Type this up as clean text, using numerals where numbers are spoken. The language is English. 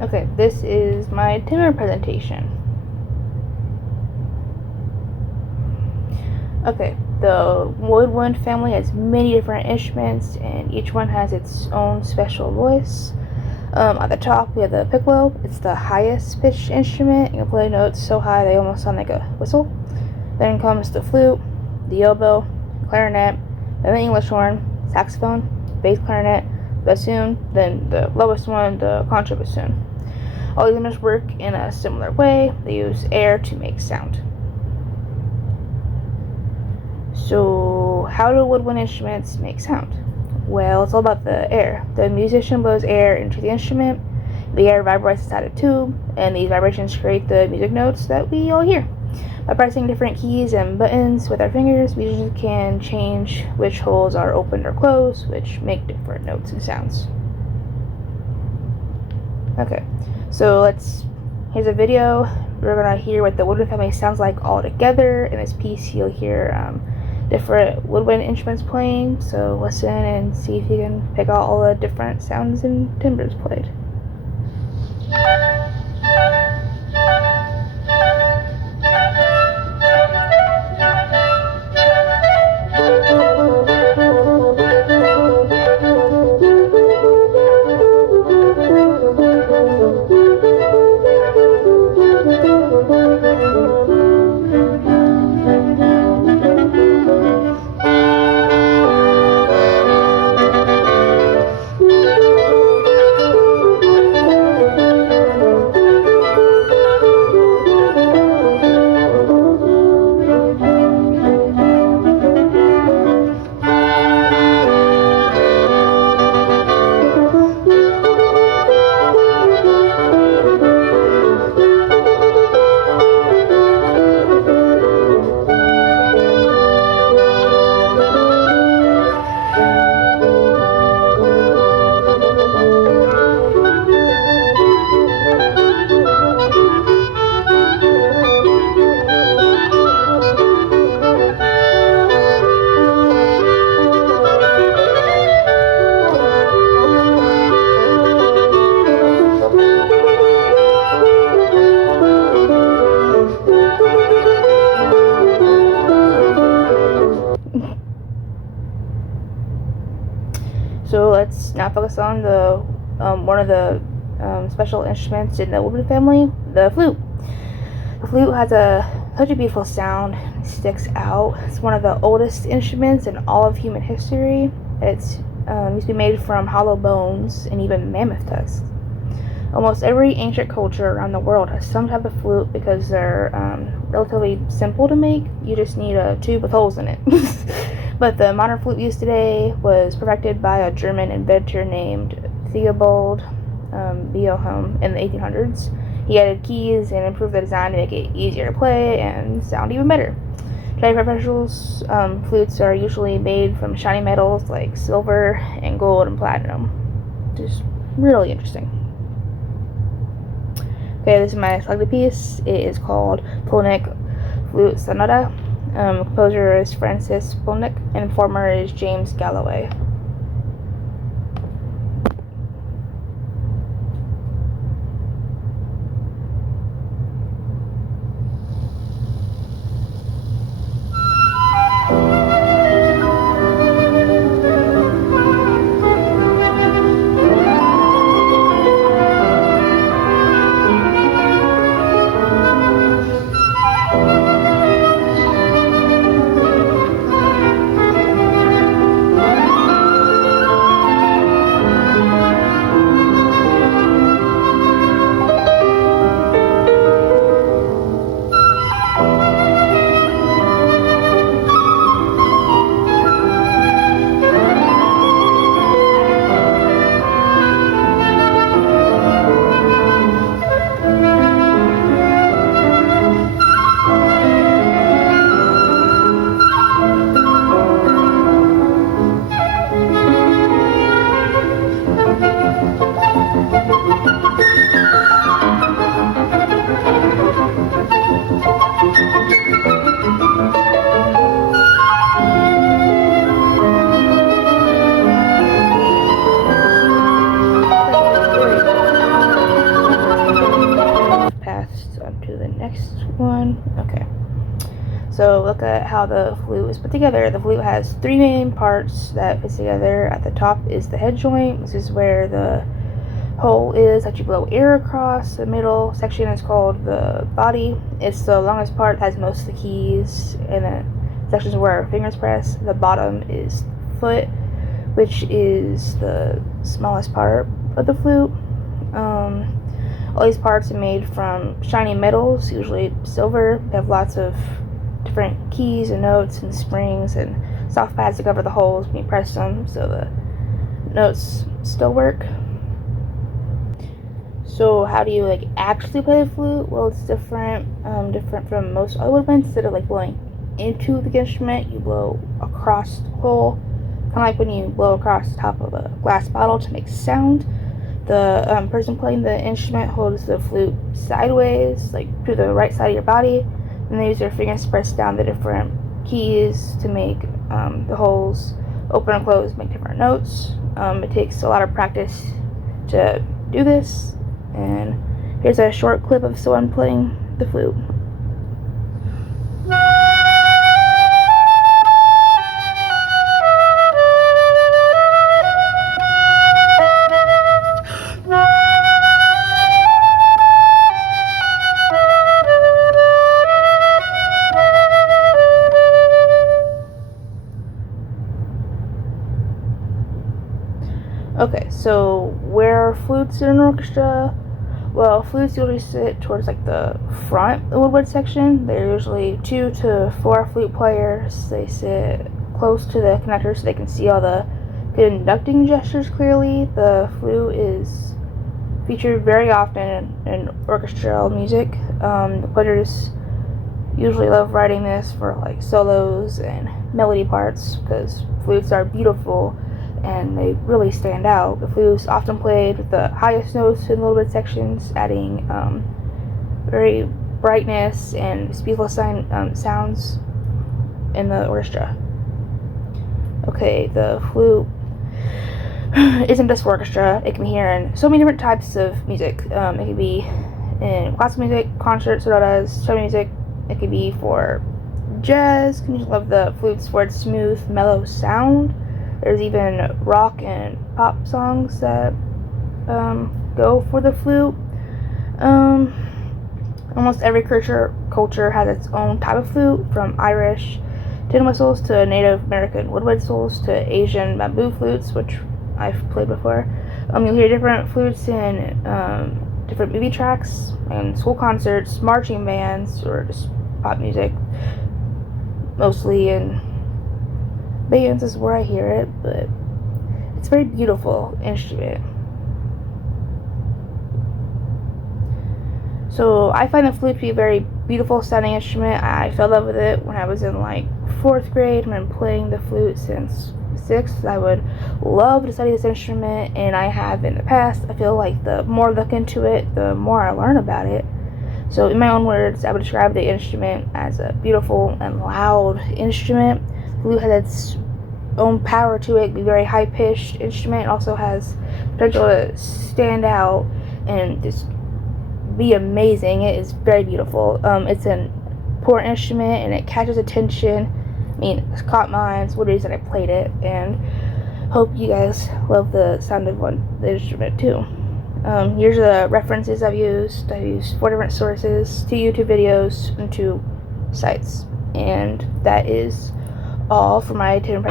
Okay, this is my Timbre presentation. Okay, the woodwind family has many different instruments, and each one has its own special voice. At the top, we have the piccolo. It's the highest pitched instrument. You can play notes so high they almost sound like a whistle. Then comes the flute, the oboe, clarinet, then the English horn, saxophone, bass clarinet, bassoon, then the lowest one, the contrabassoon. All these instruments work in a similar way. They use air to make sound. So, how do woodwind instruments make sound? Well, it's all about the air. The musician blows air into the instrument, the air vibrates inside a tube, and these vibrations create the music notes that we all hear. By pressing different keys and buttons with our fingers, musicians can change which holes are opened or closed, which make different notes and sounds. Okay, so here's a video. We're gonna hear what the woodwind family sounds like all together. In this piece, you'll hear different woodwind instruments playing, so listen and see if you can pick out all the different sounds and timbres played. So let's now focus on the one of the special instruments in the woodwind family, the flute. The flute has such a beautiful sound. It sticks out. It's one of the oldest instruments in all of human history. It's used to be made from hollow bones and even mammoth tusks. Almost every ancient culture around the world has some type of flute because they're relatively simple to make. You just need a tube with holes in it. But the modern flute used today was perfected by a German inventor named Theobald Boehm in the 1800s. He added keys and improved the design to make it easier to play and sound even better. Today, professionals' flutes are usually made from shiny metals like silver and gold and platinum. Just really interesting. Okay, this is my selected piece. It is called Polnick Flute Sonata. Composer is Francis Polnick, and performer is James Galloway. to the next one. Okay. So look at how the flute is put together. The flute has 3 main parts that fit together. At the top is the head joint. This is where the hole is that you blow air across. The middle section is called the body. It's the longest part, has most of the keys, and then sections where our fingers press. The bottom is foot, which is the smallest part of the flute. All these parts are made from shiny metals, usually silver. They have lots of different keys and notes and springs and soft pads to cover the holes when you press them, so the notes still work. So how do you actually play the flute? Well, it's different from most other woodwinds. Instead of blowing into the instrument, you blow across the hole, kind of like when you blow across the top of a glass bottle to make sound. The person playing the instrument holds the flute sideways, to the right side of your body, and they use their fingers to press down the different keys to make the holes open and close, make different notes. It takes a lot of practice to do this, and here's a short clip of someone playing the flute. Okay, so where are flutes in an orchestra? Well, flutes usually sit towards the front of the woodwind section. They're usually 2 to 4 flute players. They sit close to the conductor so they can see all the conducting gestures clearly. The flute is featured very often in orchestral music. The players usually love writing this for solos and melody parts because flutes are beautiful and they really stand out. The flute is often played with the highest notes in the woodwind sections, adding very brightness and beautiful sounds in the orchestra. Okay, the flute isn't just for orchestra. It can be here in so many different types of music. It can be in classical music, concerts, so as show music. It can be for jazz. You just love the flutes for its smooth, mellow sound. There's even rock and pop songs that go for the flute. Almost every culture has its own type of flute, from Irish tin whistles to Native American wood whistles to Asian bamboo flutes, which I've played before. You'll hear different flutes in different movie tracks and school concerts, marching bands, or just pop music. Mostly in bands is where I hear it, but it's a very beautiful instrument. So I find the flute to be a very beautiful sounding instrument. I fell in love with it when I was in 4th grade. I've been playing the flute since 6th. I would love to study this instrument, and I have in the past. I feel like the more I look into it, the more I learn about it. So in my own words, I would describe the instrument as a beautiful and loud instrument. The flute has its own power to it. It can be a very high-pitched instrument. It also has potential to stand out and just be amazing. It is very beautiful. It's an important instrument, and it catches attention. I mean, it's caught mine. It's one reason I played it, and hope you guys love the sound of the instrument too. Here's the references I've used. I've used 4 different sources, 2 YouTube videos, and 2 sites, and that is all for my Timbre